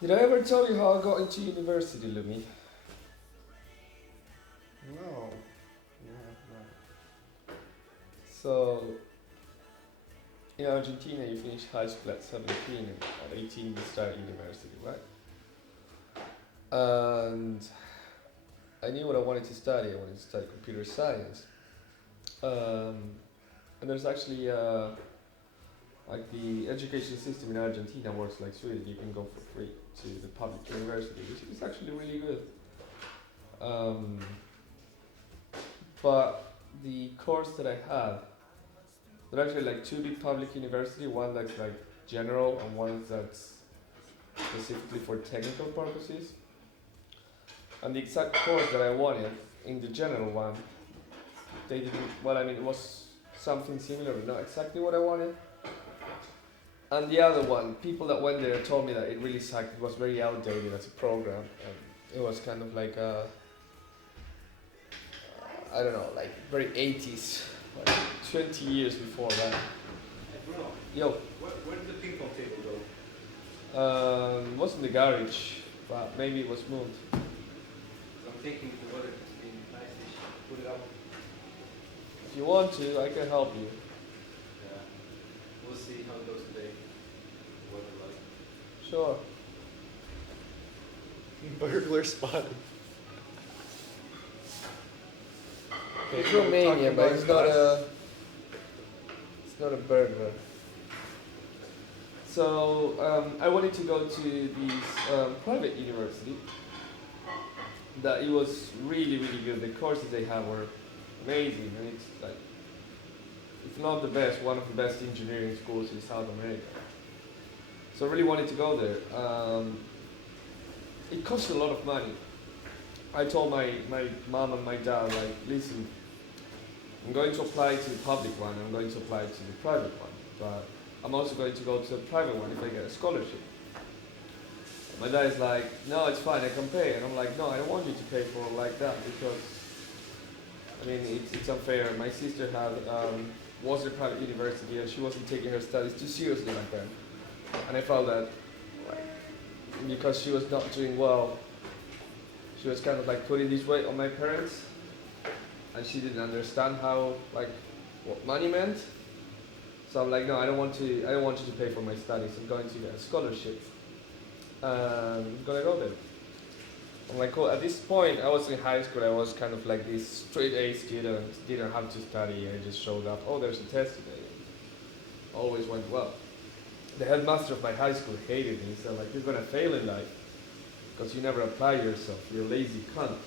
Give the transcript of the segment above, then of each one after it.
Did I ever tell you how I got into university, Lumi? No. So, in Argentina, you finish high school at 17, and at 18 you start university, right? And I knew what I wanted to study. I wanted to study computer science. And there's actually like the education system in Argentina works like Sweden. You can go for free to the public university, which is actually really good. But the course that I had, there are actually like two big public university, one that's like general and one that's specifically for technical purposes. And the exact course that I wanted in the general one, they didn't, well, I mean, it was something similar, but not exactly what I wanted. And the other one, people that went there told me that it really sucked. It was very outdated as a program. And it was kind of like I don't know, like very 80s, like 20 years before that. Hey Bruno, Yo. where did the ping pong table go? It was in the garage, but maybe it was moved. I'm thinking the weather has been nice-ish. Put it up. If you want to, I can help you. Yeah. We'll see how it goes today. The weather like. Sure. Burglar spotted. It's Romania, but it's not a burglar. So I wanted to go to this private university. That it was really, really good. The courses they have were amazing, and it's like, if not the best, one of the best engineering schools in South America. So I really wanted to go there. It cost a lot of money. I told my mom and my dad, like, listen, I'm going to apply to the public one, I'm going to apply to the private one, but I'm also going to go to the private one if I get a scholarship. My dad is like, no, it's fine, I can pay. And I'm like, no, I don't want you to pay for it like that, because, I mean, it's unfair. My sister had was at a private university and she wasn't taking her studies too seriously back then. And I felt that because she was not doing well, she was kind of like putting this weight on my parents, and she didn't understand how, like, what money meant. So I'm like, no, I don't want you to pay for my studies. I'm going to get a scholarship. I'm gonna go there. I'm like, cool. At this point, I was in high school. I was kind of like this straight A student, didn't have to study. I just showed up. Oh, there's a test today. Always went well. The headmaster of my high school hated me. He said, like, you're gonna fail in life because you never apply yourself. You're a lazy cunt.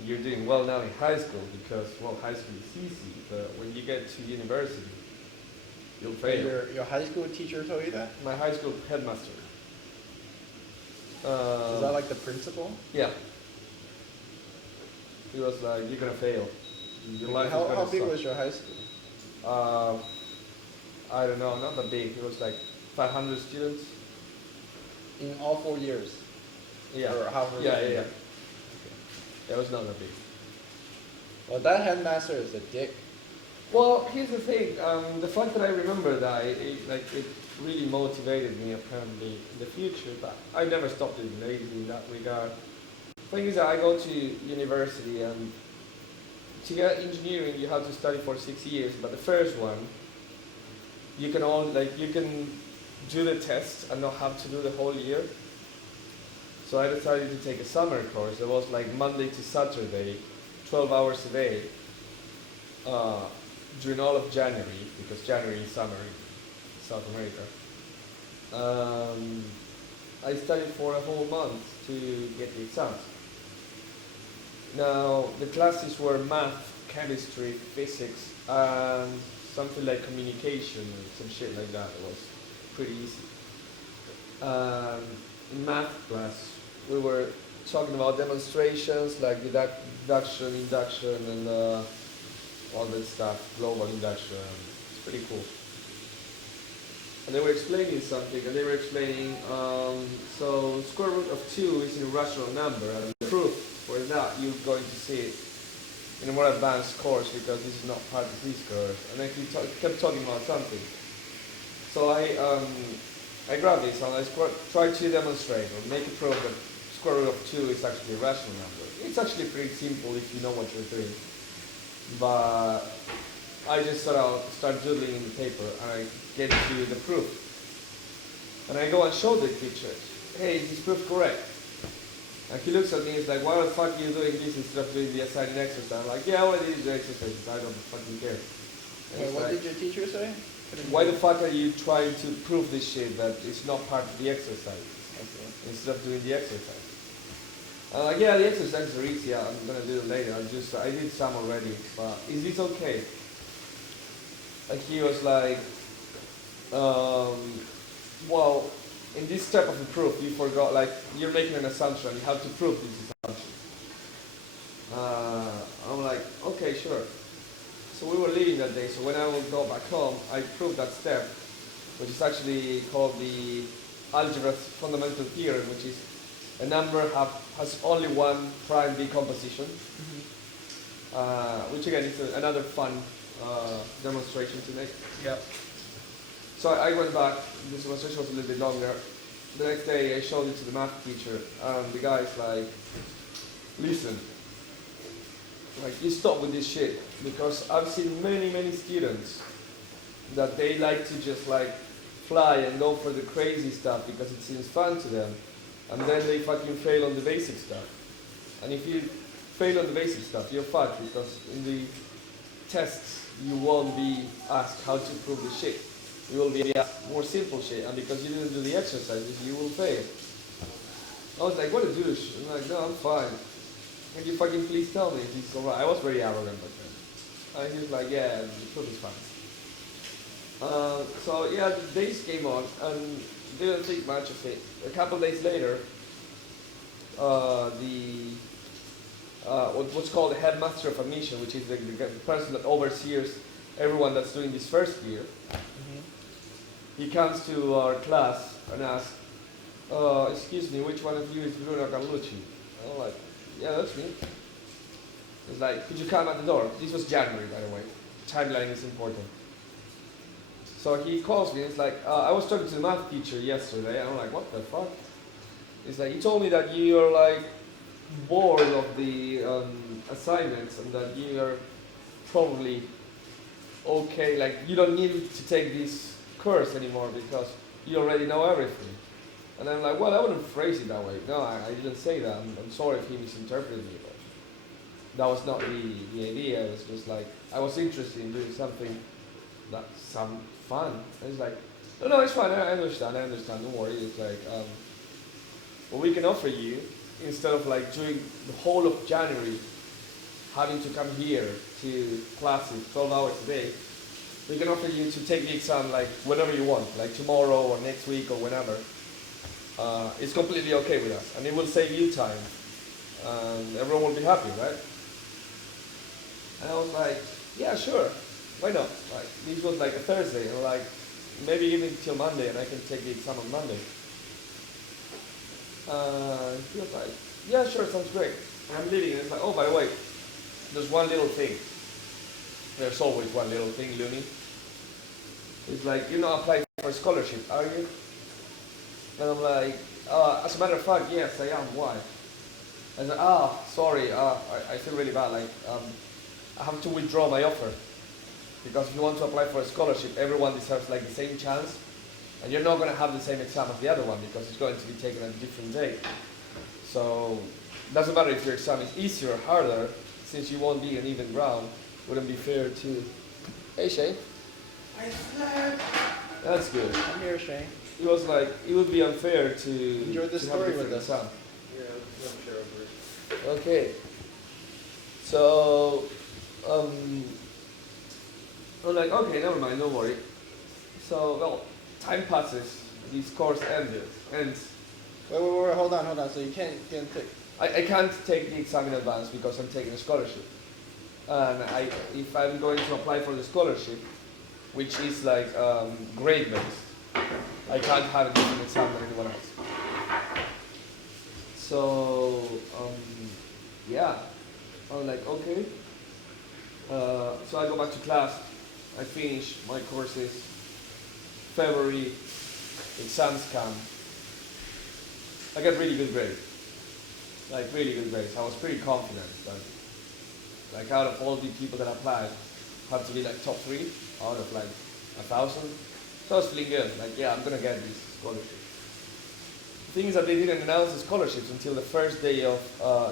And you're doing well now in high school because, well, high school is easy. But when you get to university, you'll fail. Your high school teacher told you that? My high school headmaster. Is that like the principal? Yeah. He was like, you're gonna fail. Your life is gonna how big suck. was your high school? I don't know, not that big. It was like 500 students. In all 4 years? Yeah. Or how many? Yeah. Okay. It was not that big. Well, that headmaster is a dick. Well, here's the thing. The fact that I remember that, it really motivated me apparently in the future, but I never stopped being lazy in that regard. The thing is that I go to university, and to get engineering you have to study for 6 years, but the first one you can do the test and not have to do the whole year. So I decided to take a summer course. It was like Monday to Saturday, 12 hours a day, during all of January, because January is summer in South America. I studied for a whole month to get the exams. Now, the classes were math, chemistry, physics, and something like communication and some shit like that. It was pretty easy. In math class, we were talking about demonstrations like deduction, induction, and all that stuff, global induction. It's pretty cool. And they were explaining something, and they were explaining, so square root of 2 is an irrational number, and the proof for that you're going to see it in a more advanced course because this is not part of this course. And then he kept talking about something. So I grabbed this and I tried to demonstrate or make a proof that square root of 2 is actually a rational number. It's actually pretty simple if you know what you're doing. But I just start doodling in the paper and I get to the proof. And I go and show the teacher, hey, is this proof correct? And he looks at me and he's like, why the fuck are you doing this instead of doing the assigned exercise? I'm like, yeah, I already did the exercises, I don't fucking care. Wait, what did your teacher say? Why the fuck are you trying to prove this shit that it's not part of the exercise instead of doing the exercise? I'm like, yeah, the exercises are easy, I'm gonna do it later. I did some already, but is this okay? And he was like, well, in this type of a proof, you forgot, like, you're making an assumption, you have to prove this assumption. I'm like, okay, sure. So we were leaving that day, so when I would go back home, I proved that step, which is actually called the algebra's fundamental theorem, which is a number has only one prime decomposition, which again is another fun demonstration to make. Yeah. So I went back, the demonstration was a little bit longer. The next day I showed it to the math teacher, and the guy's like, listen, like, you stop with this shit, because I've seen many students that they like to just like fly and go for the crazy stuff because it seems fun to them, and then they fucking fail on the basic stuff. And if you fail on the basic stuff, you're fucked, because in the tests you won't be asked how to prove the shit. You will be asked more simple shit, and because you didn't do the exercises, you will fail. I was like, what a douche. I'm like, no, I'm fine. Can you fucking please tell me if it's alright? I was very arrogant back then. And he was like, yeah, the proof is fine. So yeah, the days came on and didn't think much of it. A couple days later, what's called the headmaster of admission, which is the person that oversees everyone that's doing this first year, he comes to our class and asks, excuse me, which one of you is Bruno Carlucci? And I'm like, yeah, that's me. He's like, could you come at the door? This was January, by the way. Timeline is important. So he calls me, and he's like, I was talking to the math teacher yesterday, and I'm like, what the fuck? He's like, he told me that you're like bored of the assignments and that you're probably okay, like you don't need to take this course anymore because you already know everything. And I'm like, well, I wouldn't phrase it that way. No, I didn't say that. I'm sorry if he misinterpreted me, but that was not the idea. It was just like, I was interested in doing something that's some fun. And he's like, no, it's fine, I understand, don't worry. It's like, what we can offer you, instead of like doing the whole of January, having to come here to classes 12 hours a day, we can offer you to take the exam like whenever you want, like tomorrow or next week or whenever. It's completely okay with us, and it will save you time, and everyone will be happy, right? And I was like, yeah, sure, why not? Like, this was like a Thursday, and like, maybe give it till Monday, and I can take the exam on Monday. He was like, yeah, sure, sounds great. And I'm leaving, and it's like, oh, by the way, there's one little thing. There's always one little thing, Looney. It's like, you're not applying for a scholarship, are you? And I'm like, as a matter of fact, yes, I am. Why? And I said, sorry, I feel really bad. Like, I have to withdraw my offer. Because if you want to apply for a scholarship, everyone deserves like the same chance. And you're not going to have the same exam as the other one because it's going to be taken at a different date. So, it doesn't matter if your exam is easier or harder, since you won't be an even ground, wouldn't be fair to... Hey, Shay. I slept. That's good. I'm here, Shane. It was like, it would be unfair to... Enjoy the story with us. Exam. Yeah, I'm sure over it. Okay. So, I'm like, okay, never mind, don't worry. So, well, time passes. This course ends. Wait, hold on. So you can't take... I can't take the exam in advance because I'm taking a scholarship. And if I'm going to apply for the scholarship, which is like grade-based, I can't have a different exam than anyone else. So, yeah, I'm like, okay. So I go back to class, I finish my courses, February, exams come, I get really good grades, like really good grades. I was pretty confident that like out of all the people that applied, had to be like top 3 out of like 1,000. So I was feeling good, like yeah, I'm gonna get this scholarship. The thing is that they didn't announce the scholarships until the first day of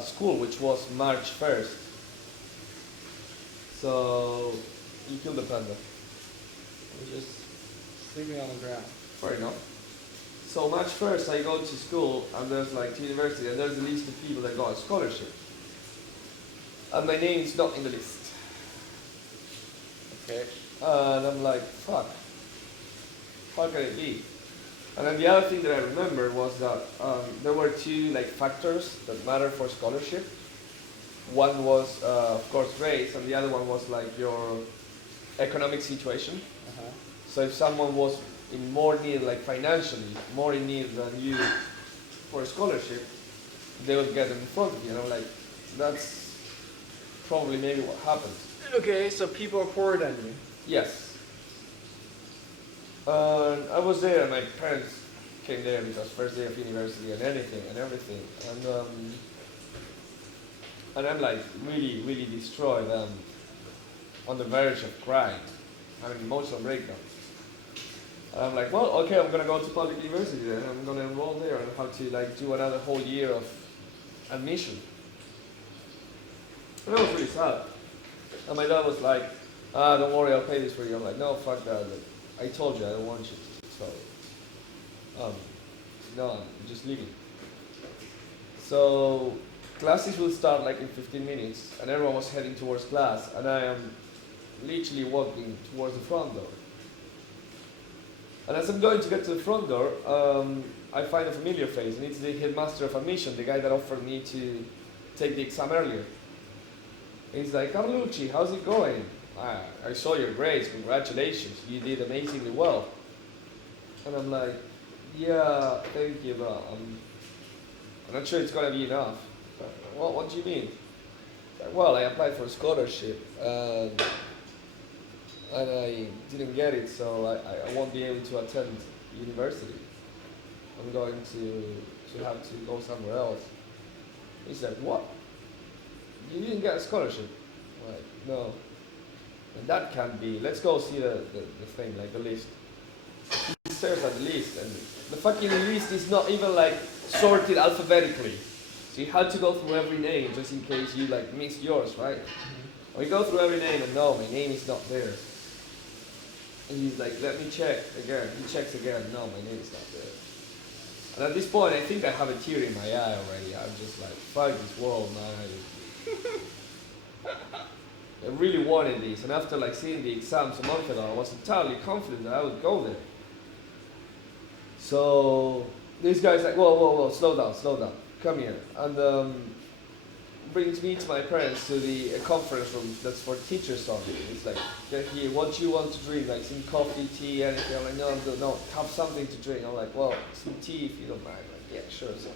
school, which was March 1st. So you killed the panda. We're just sleeping on the ground. Fair enough. So March 1st I go to school and there's like to university and there's a list of people that got a scholarship. And my name is not in the list. Okay. And I'm like, fuck. How can it be? And then the other thing that I remember was that there were 2 like factors that matter for scholarship. One was, of course, race, and the other one was like your economic situation. Uh-huh. So if someone was in more need, like financially, more in need than you for a scholarship, they would get them in front of you. And I'm like, that's probably maybe what happened. Okay, so people are poorer than you. Yes. I was there, and my parents came there because first day of university and everything. And I'm like really, really destroyed. On the verge of crying, having an emotional breakdown. And I'm like, well, okay, I'm gonna go to public university then. I'm gonna enroll there and have to like do another whole year of admission. And that was really sad. And my dad was like, don't worry, I'll pay this for you. I'm like, no, fuck that. I told you I don't want you. So, no, I'm just leaving. So, classes will start like in 15 minutes, and everyone was heading towards class, and I am literally walking towards the front door. And as I'm going to get to the front door, I find a familiar face, and it's the headmaster of admission, the guy that offered me to take the exam earlier. And he's like, Carlucci, how's it going? I saw your grades, congratulations, you did amazingly well. And I'm like, yeah, thank you, but I'm not sure it's gonna be enough. What do you mean? Like, well, I applied for a scholarship, and I didn't get it, so I won't be able to attend university. I'm going to have to go somewhere else. He's like, what? You didn't get a scholarship? I'm like, no. And that can't be. Let's go see the thing, like the list. He stares at the list, and the fucking list is not even like sorted alphabetically. So you had to go through every name just in case you like missed yours, right? We go through every name and no, my name is not there. And he's like, let me check again. He checks again. No, my name is not there. And at this point, I think I have a tear in my eye already. I'm just like, fuck this world, man. I really wanted this. And after like seeing the exams a month ago, I was entirely confident that I would go there. So this guy's like, whoa, slow down. Come here. And brings me to my parents to the conference room that's for teachers only. It's like, get here, what do you want to drink? Like some coffee, tea, anything? I'm like, no, have something to drink. I'm like, well, some tea if you don't mind. Like, yeah, sure. So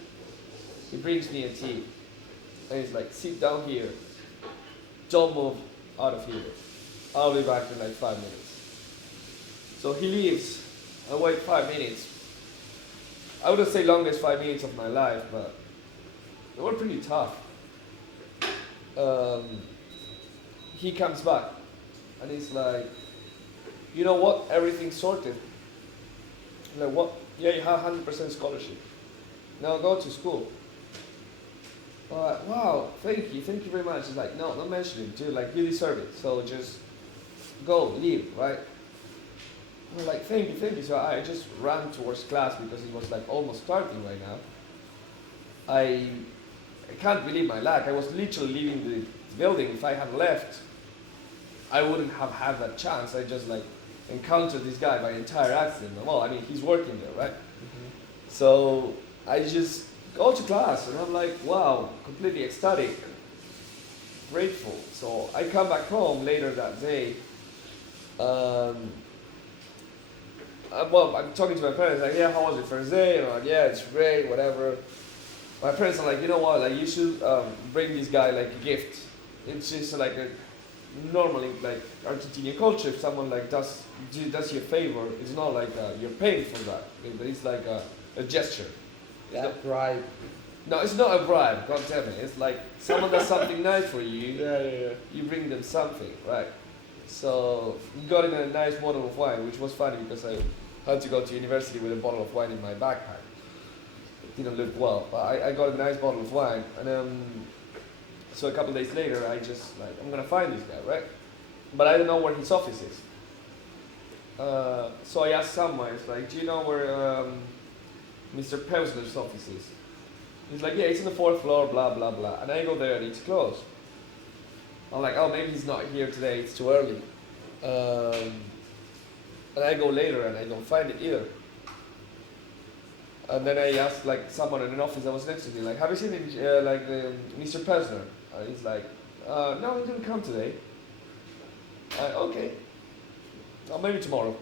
he brings me a tea. And he's like, sit down here. Don't move out of here. I'll be back in like 5 minutes. So he leaves. I wait 5 minutes. I wouldn't say longest 5 minutes of my life, but they were pretty tough. He comes back and he's like, you know what, everything's sorted. I'm like, what? Yeah, you have 100% scholarship. Now go to school. I'm like, wow, thank you very much. He's like, no, don't mention it, dude, like you deserve it. So just go, leave, right? I'm like, thank you. So I just ran towards class because it was like almost starting right now. I can't believe my luck. I was literally leaving the building. If I had left, I wouldn't have had that chance. I just like encountered this guy by entire accident. Well, I mean, he's working there, right? Mm-hmm. So I just go to class and I'm like, wow, completely ecstatic, grateful. So I come back home later that day. I'm talking to my parents, like, yeah, how was your first day? And I'm like, yeah, it's great, whatever. My parents are like, you know what, like, you should bring this guy, like, a gift. It's just like a normally like Argentinian culture, if someone like does you a favor, it's not like you're paying for that. It's like a gesture. It's not, bribe. no, it's not a bribe. God damn it! It's like someone does something nice for you. Yeah. You bring them something, right? So he got him a nice bottle of wine, which was funny because I had to go to university with a bottle of wine in my backpack. It didn't look well, but I got a nice bottle of wine, and so a couple of days later, I just like I'm gonna find this guy, right? But I don't know where his office is. So I asked someone, it's like, do you know where Mr. Pelsner's office is? He's like, yeah, it's on the 4th floor, blah blah blah. And I go there and it's closed. I'm like, oh, maybe he's not here today, it's too early. And I go later and I don't find it either. And then I asked like someone in an office that was next to me, like, have you seen Mr. Pelsner? And he's like, no, he didn't come today. Okay, maybe tomorrow.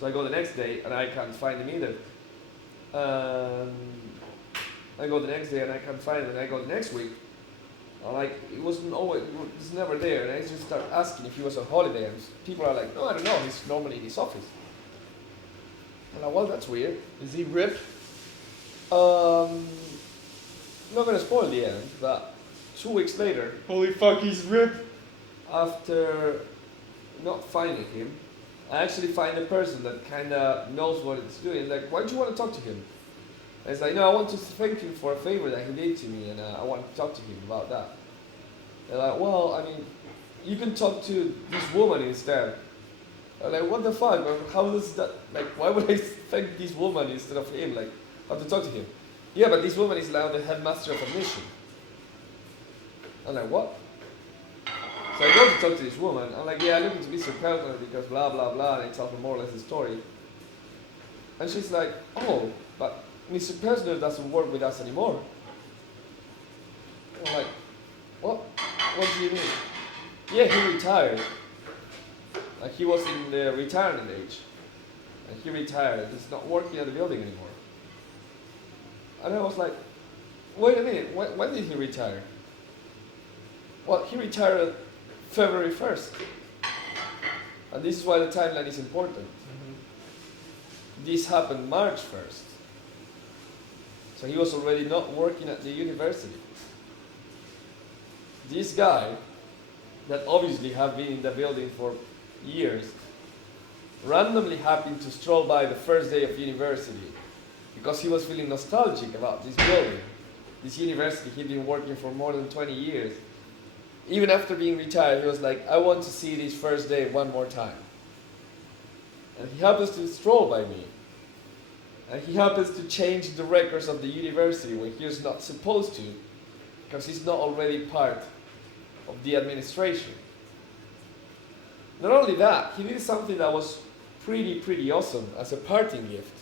So I go the next day and I can't find him either. I go the next day and I can't find him, and I go the next week. Like, it wasn't always, it was never there, and I just start asking if he was on holiday, and people are like, no, I don't know, he's normally in his office. I'm like, well, that's weird. Is he ripped? I'm not gonna spoil the end, but 2 weeks later, Holy fuck, he's ripped! after not finding him, I actually find a person that kinda knows what it's doing. Like, why do you want to talk to him? And it's like, no, I want to thank him for a favor that he did to me, and I want to talk to him about that. They're like, well, I mean, you can talk to this woman instead. I'm like, what the fuck? How does that, like, why would I thank this woman instead of him? Like, how to talk to him? Yeah, but this woman is now the headmaster of admission. I'm like, what? So I go to talk to this woman. I'm like, yeah, I look into Mr. Peltner because blah, blah, blah, and I tell her more or less the story. And she's like, oh, but Mr. Peltner doesn't work with us anymore. I'm like, what? What do you mean? Yeah, he retired. Like, he was in the retirement age. And he retired. He's not working at the building anymore. And I was like, wait a minute, when did he retire? Well, he retired February 1st. And this is why the timeline is important. Mm-hmm. This happened March 1st. So he was already not working at the university. This guy, that obviously had been in the building for years, randomly happened to stroll by the first day of university because he was feeling nostalgic about this building, this university. He'd been working for more than 20 years. Even after being retired, he was like, I want to see this first day one more time. And he happens to stroll by me. And he happens to change the records of the university when he's not supposed to, because he's not already part of the administration. Not only that, he did something that was pretty awesome as a parting gift.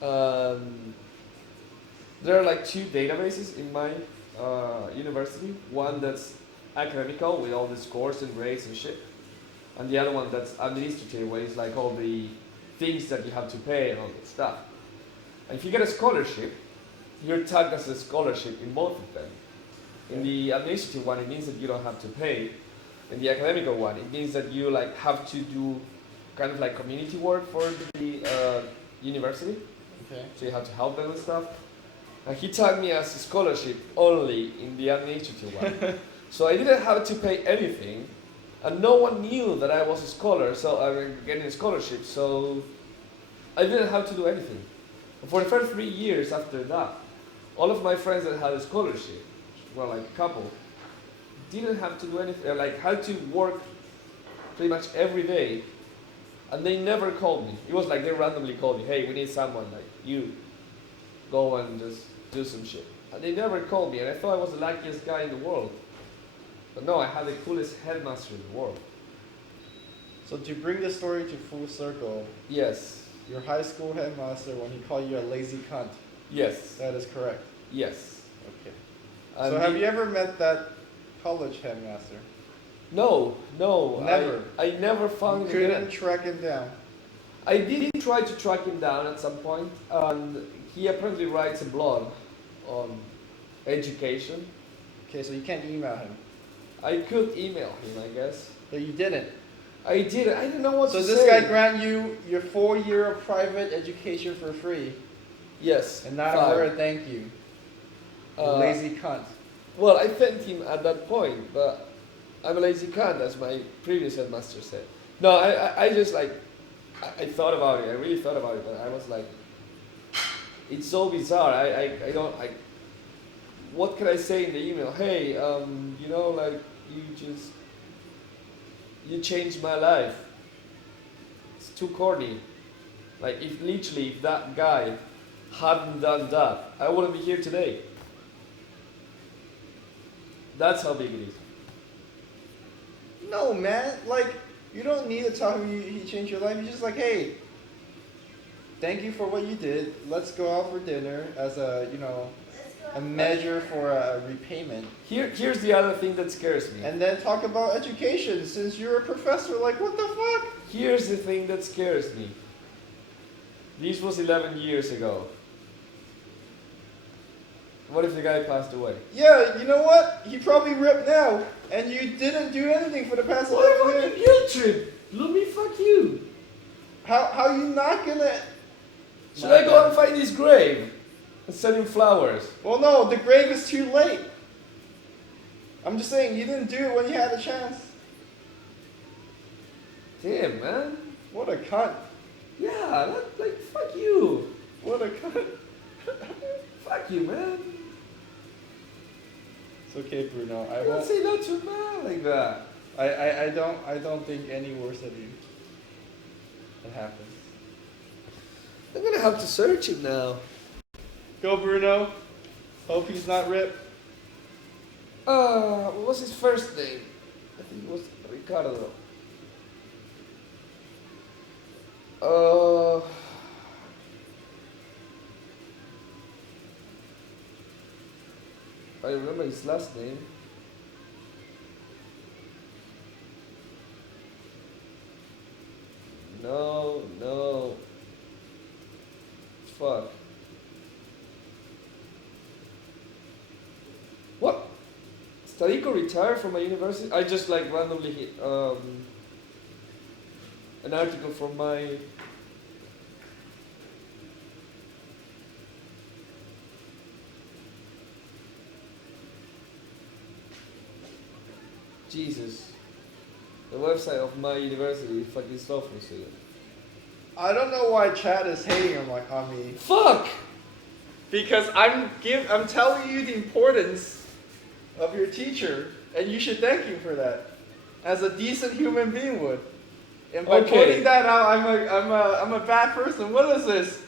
There are like 2 databases in my university. One that's academical with all the scores and grades and shit. And the other one that's administrative, where it's like all the things that you have to pay and all that stuff. And if you get a scholarship, you're tagged as a scholarship in both of them. In the administrative one, it means that you don't have to pay. In the academical one, it means that you like have to do kind of like community work for the university. Okay. So you have to help them and stuff. And he tagged me as a scholarship only in the administrative one. So I didn't have to pay anything, and no one knew that I was a scholar, so I was getting a scholarship, so I didn't have to do anything. And for the first 3 years after that, all of my friends that had a scholarship, well, like a couple, didn't have to do anything, like had to work pretty much every day, and they never called me. It was like they randomly called me, hey, we need someone like you, go and just do some shit. And they never called me, and I thought I was the luckiest guy in the world. But no, I had the coolest headmaster in the world. So to bring the story to full circle, Yes. your high school headmaster, when he called you a lazy cunt, Yes. that is correct. Yes. Okay. And So have you ever met that college headmaster? No. Never. I never found You him couldn't again. track him down. I did try to track him down at some point, and he apparently writes a blog on education. Okay, so you can't email him. I could email him, I guess. But you didn't. I didn't. I didn't know what So to this say. guy grant you your 4-year of private education for free, Yes. and not 5. a word thank you. You lazy cunt. Well, I thanked him at that point, but I'm a lazy cunt, as my previous headmaster said. No, I just like, I thought about it. I really thought about it, but I was like, it's so bizarre. I don't. What can I say in the email? Hey, you know, like you changed my life. It's too corny. Like if that guy hadn't done that, I wouldn't be here today. That's how big it is. No, man. Like, you don't need to tell him he changed your life. You're just like, hey, thank you for what you did. Let's go out for dinner as a, a measure for a repayment. Here's the other thing that scares me. And then talk about education since you're a professor. Like, what the fuck? Here's the thing that scares me. This was 11 years ago. What if the guy passed away? Yeah, you know what? He probably ripped now, and you didn't do anything for the past 11 What a years. fucking guilt trip! Lumi, fuck you! How you not gonna? Should I go and find his grave and send him flowers? Well, no, the grave is too late. I'm just saying, you didn't do it when you had the chance. Damn, man. What a cunt. Yeah, fuck you. What a cunt. Fuck you, man. It's okay, Bruno. I I don't won't. say no to a man like that. I don't think any worse of you. It happens. I'm gonna have to search him now. Go, Bruno. Hope he's not ripped. What was his first name? I think it was Ricardo. I remember his last name. No. Fuck. What? Starico retired from a university? I just like randomly hit an article from my Jesus. The website of my university fucking suffers with it. I don't know why Chad is hating on me. Fuck! Because I'm telling you the importance of your teacher, and you should thank him for that, as a decent human being would. And by pointing that out, I'm a bad person. What is this?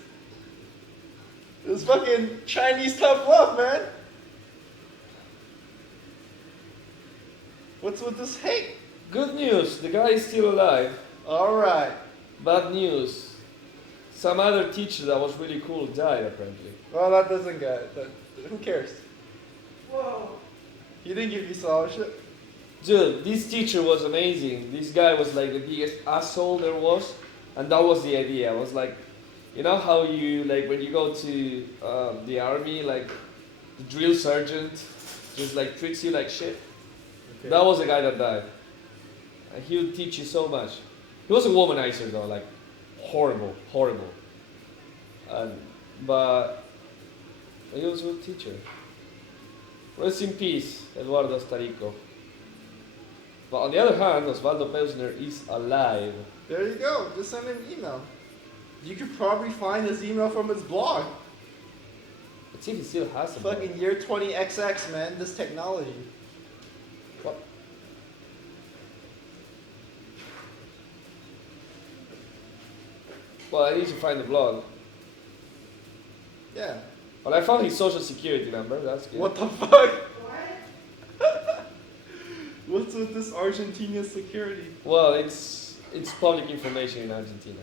This fucking Chinese tough love, man. What's with this hate? Good news, the guy is still alive. All right. Bad news, some other teacher that was really cool died apparently. Well, that doesn't get that. Who cares? Whoa. He didn't give you scholarship. Dude, this teacher was amazing. This guy was like the biggest asshole there was, and that was the idea. I was like, you know how you like when you go to the army, like the drill sergeant just like treats you like shit. Okay. That was the guy that died. And he would teach you so much. He was a womanizer though, like horrible. But he was a good teacher. Rest in peace, Eduardo Starico. But on the other hand, Osvaldo Peusner is alive. There you go. Just send him an email. You could probably find his email from his blog. Let's see if he still has it. Fucking year 20XX, man. This technology. What? Well, I need to find the blog. Yeah. Well, I found his social security number. That's good. What the fuck? What's with this Argentina security? Well, it's public information in Argentina.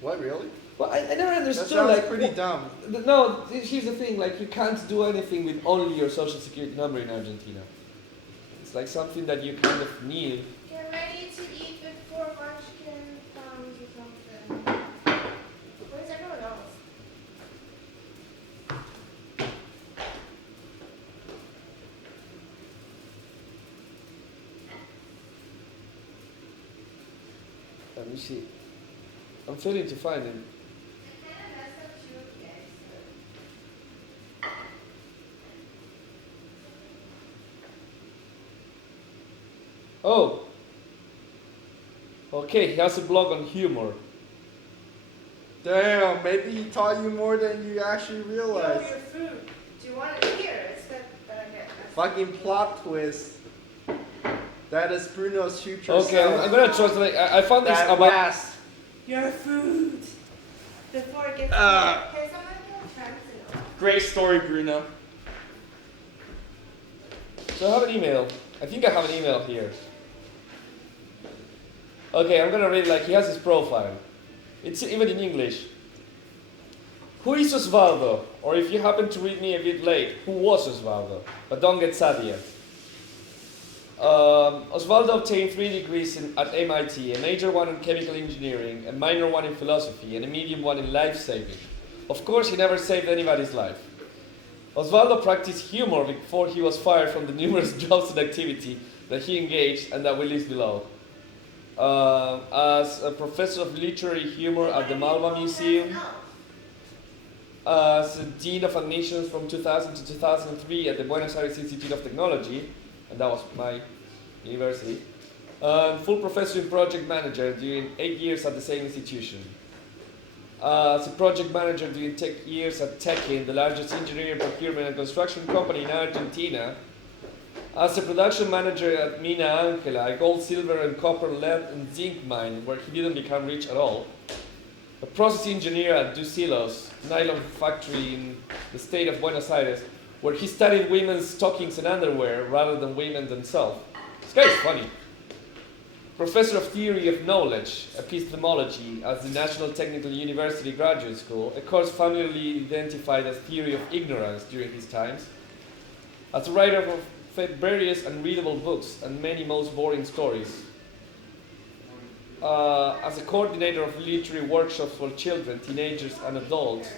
What, really? Well, I never understood. That sounds like, pretty dumb. No, here's the thing. Like, you can't do anything with only your social security number in Argentina. It's like something that you kind of need. Get ready to eat before Munchkin comes or something. Where's everyone else? Let me see. I'm failing to find it. I kind of messed up too, guys. Oh. Okay, he has a blog on humor. Damn, maybe he taught you more than you actually Yo, realized. your food. Do you want it here? It's good that I get messed up. Fucking plot twist. That is Bruno's future Okay, I'm self. gonna translate. I found this That about. ass. Your food. Before it gets Uh. cold. Can someone get Francino? Great story, Bruno. So I have an email. I think I have an email here. Okay, I'm gonna read like he has his profile. It's even in English. Who is Osvaldo? Or if you happen to read me a bit late, who was Osvaldo? But don't get sad yet. Osvaldo obtained 3 degrees at MIT, a major one in chemical engineering, a minor one in philosophy, and a medium one in life saving. Of course, he never saved anybody's life. Osvaldo practiced humor before he was fired from the numerous jobs and activity that he engaged and that we list below. As a professor of literary humor at the Malva Museum, as a dean of admissions from 2000 to 2003 at the Buenos Aires Institute of Technology, and that was my university, full professor and project manager during 8 years at the same institution. As a project manager during years at Tekin, the largest engineering, procurement and construction company in Argentina. As a production manager at Mina Angela, a gold, silver and copper, lead and zinc mine where he didn't become rich at all. A process engineer at Ducilos, nylon factory in the state of Buenos Aires, where he studied women's stockings and underwear rather than women themselves. This guy is funny. Professor of Theory of Knowledge, Epistemology at the National Technical University Graduate School, a course familiarly identified as Theory of Ignorance during his times. As a writer of various unreadable books and many most boring stories. As a coordinator of literary workshops for children, teenagers and adults.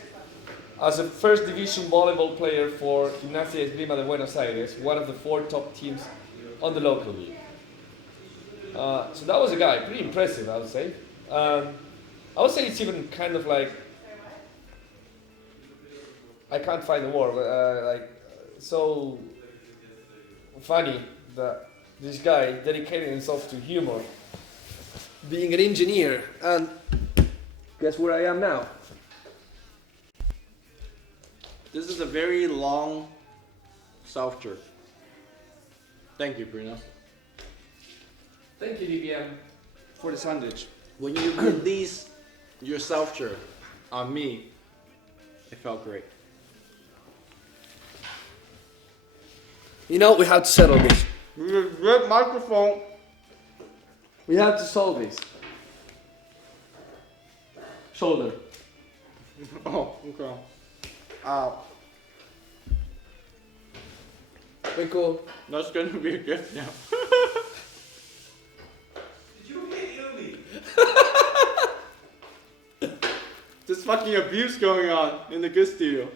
As a first division volleyball player for Gimnasia Esgrima de Buenos Aires, one of the 4 top teams on the local league. So that was a guy, pretty impressive, I would say. I would say it's even kind of like, I can't find the word, but like, so funny that this guy dedicated himself to humor, being an engineer, and guess where I am now? This is a very long self-jerk. Thank you, Bruno. Thank you, DBM, for the sandwich. When you release your self-jerk on me, it felt great. You know, we have to settle this. Good microphone. We have to solve this. Shoulder. Oh, okay. Very cool. That's gonna be a gift now. Did you hit Yumi? There's fucking abuse going on in the good studio.